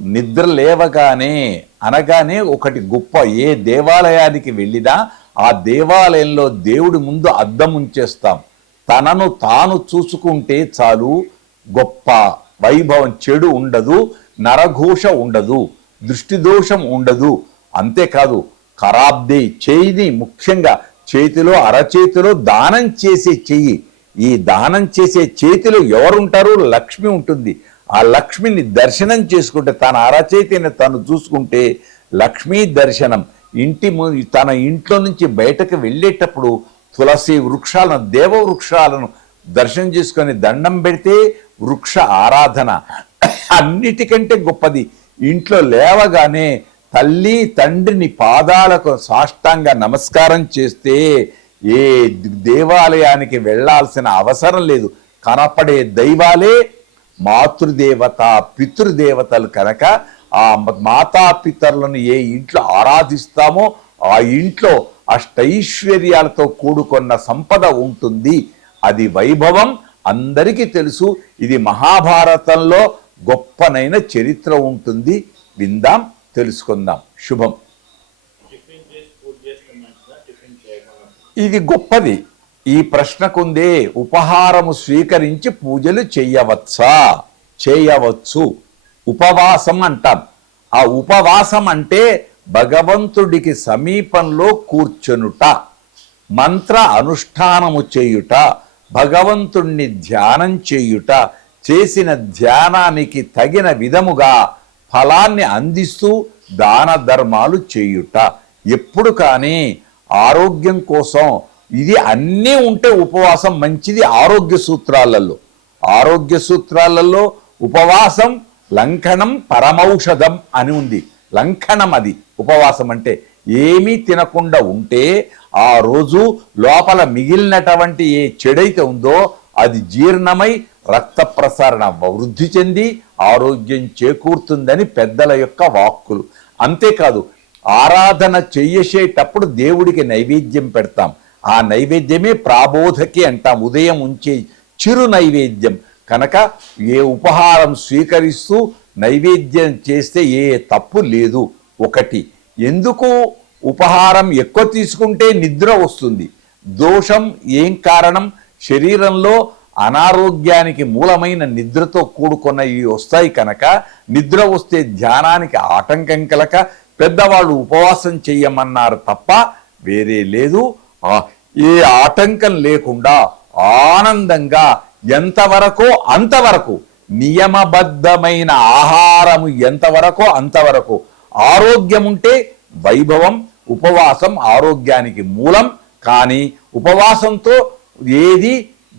నిద్ర లేవగానే అనగానే ఒకటి గొప్ప ఏ దేవాలయానికి వెళ్ళినా ఆ దేవాలయంలో దేవుడి ముందు అద్దం ఉంచేస్తాం. తనను తాను చూసుకుంటే చాలు గొప్ప వైభవం చెడు ఉండదు నరఘోష ఉండదు దృష్టి దోషం ఉండదు. అంతేకాదు ఖరాబ్ది చేయిని ముఖ్యంగా చేతిలో అరచేతిలో దానం చేసే చెయ్యి. ఈ దానం చేసే చేతిలో ఎవరుంటారు? లక్ష్మి ఉంటుంది. ఆ లక్ష్మిని దర్శనం చేసుకుంటే తన అరచేతిని తను చూసుకుంటే లక్ష్మీ దర్శనం ఇంటి ము- తన ఇంట్లో నుంచి బయటకు వెళ్ళేటప్పుడు తులసి వృక్షాలను దేవ వృక్షాలను దర్శనం చేసుకొని దండం పెడితే వృక్ష ఆరాధన. అన్నిటికంటే గొప్పది ఇంట్లో లేవగానే తల్లి తండ్రిని పాదాలకు సాష్టాంగ నమస్కారం చేస్తే ఏ దేవాలయానికి వెళ్ళాల్సిన అవసరం లేదు. కనపడే దైవాలే మాతృదేవత పితృదేవతలు కనుక ఆ మాతా పితరులను ఏ ఇంట్లో ఆరాధిస్తామో ఆ ఇంట్లో అష్టైశ్వర్యాలతో కూడుకున్న సంపద ఉంటుంది. అది వైభవం. అందరికీ తెలుసు ఇది మహాభారతంలో గొప్పనైన చరిత్ర ఉంటుంది. విందాం తెలుసుకుందాం. శుభం. ఇది గొప్పది. ఈ ప్రశ్నకుందే ఉపహారము స్వీకరించి పూజలు చేయవచ్చా? చేయవచ్చు. ఉపవాసం అంటాం. ఆ ఉపవాసం అంటే భగవంతుడికి సమీపంలో కూర్చొనుట మంత్ర అనుష్ఠానము చేయుట భగవంతుణ్ణి ధ్యానం చేయుట చేసిన ధ్యానానికి తగిన విధముగా ఫలాన్ని అందిస్తూ దాన ధర్మాలు చేయుట. ఎప్పుడు కానీ ఆరోగ్యం కోసం ఇది అన్నీ ఉంటే ఉపవాసం మంచిది ఆరోగ్య సూత్రాలలో. ఆరోగ్య సూత్రాలలో ఉపవాసం లంకణం పరమౌషధం అని ఉంది. లంకణం అది ఉపవాసం అంటే ఏమీ తినకుండా ఉంటే ఆ రోజు లోపల మిగిలినటువంటి ఏ చెడైతే ఉందో అది జీర్ణమై రక్త ప్రసరణ వృద్ధి చెంది ఆరోగ్యం చేకూరుతుందని పెద్దల యొక్క వాక్కులు. అంతేకాదు ఆరాధన చెయ్యేసేటప్పుడు దేవుడికి నైవేద్యం పెడతాం. ఆ నైవేద్యమే ప్రాబోధకి అంటాం. ఉదయం ఉంచే చిరు నైవేద్యం. కనుక ఏ ఉపహారం స్వీకరిస్తూ నైవేద్యం చేస్తే ఏ తప్పు లేదు. ఒకటి ఎందుకు ఉపహారం ఎక్కువ తీసుకుంటే నిద్ర వస్తుంది? దోషం ఏం కారణం? శరీరంలో అనారోగ్యానికి మూలమైన నిద్రతో కూడుకున్న ఇవి వస్తాయి కనుక నిద్ర వస్తే ధ్యానానికి ఆటంకం కలక పెద్దవాళ్ళు ఉపవాసం చేయమన్నారు తప్ప వేరే లేదు. ఏ ఆటంకం లేకుండా ఆనందంగా ఎంతవరకో అంతవరకు నియమబద్ధమైన ఆహారము ఎంతవరకో అంతవరకు ఆరోగ్యం ఉంటే వైభవం ఉపవాసం ఆరోగ్యానికి మూలం కానీ ఉపవాసంతో ఏది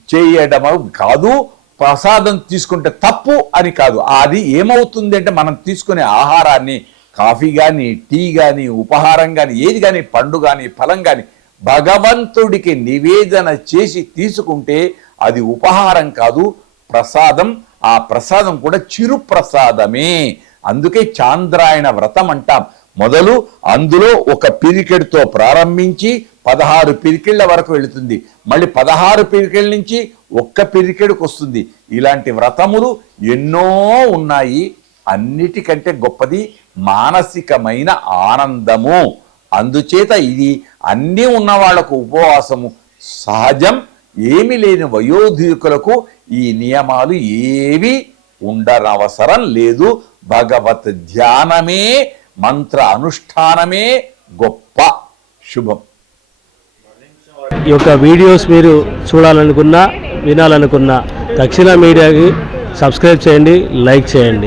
చేయడం కాదు ప్రసాదం తీసుకుంటే తప్పు అని కాదు. అది ఏమవుతుంది అంటే మనం తీసుకునే ఆహారాన్ని కాఫీ కానీ టీ కానీ ఉపహారం కానీ ఏది కానీ పండు కానీ ఫలం కానీ భగవంతుడికి నివేదన చేసి తీసుకుంటే అది ఉపహారం కాదు ప్రసాదం. ఆ ప్రసాదం కూడా చిరు ప్రసాదమే అందుకే చాంద్రాయణ వ్రతం అంటాం. మొదలు అందులో ఒక పిరికెడ్తో ప్రారంభించి పదహారు పిరికెళ్ళ వరకు వెళుతుంది. మళ్ళీ పదహారు పిరికిళ్ళ నుంచి ఒక్క పిరికెడుకు వస్తుంది. ఇలాంటి వ్రతములు ఎన్నో ఉన్నాయి. అన్నిటికంటే గొప్పది మానసికమైన ఆనందము. అందుచేత ఇది అన్నీ ఉన్న వాళ్ళకు ఉపవాసము. సహజం ఏమి లేని వయోధికులకు ఈ నియమాలు ఏవి ఉండనవసరం లేదు. భగవత్ ధ్యానమే మంత్ర అనుష్ఠానమే గొప్ప శుభం. ఈ యొక్క వీడియోస్ మీరు చూడాలనుకున్నా వినాలనుకున్నా దక్షిణ మీడియాకి సబ్స్క్రైబ్ చేయండి లైక్ చేయండి.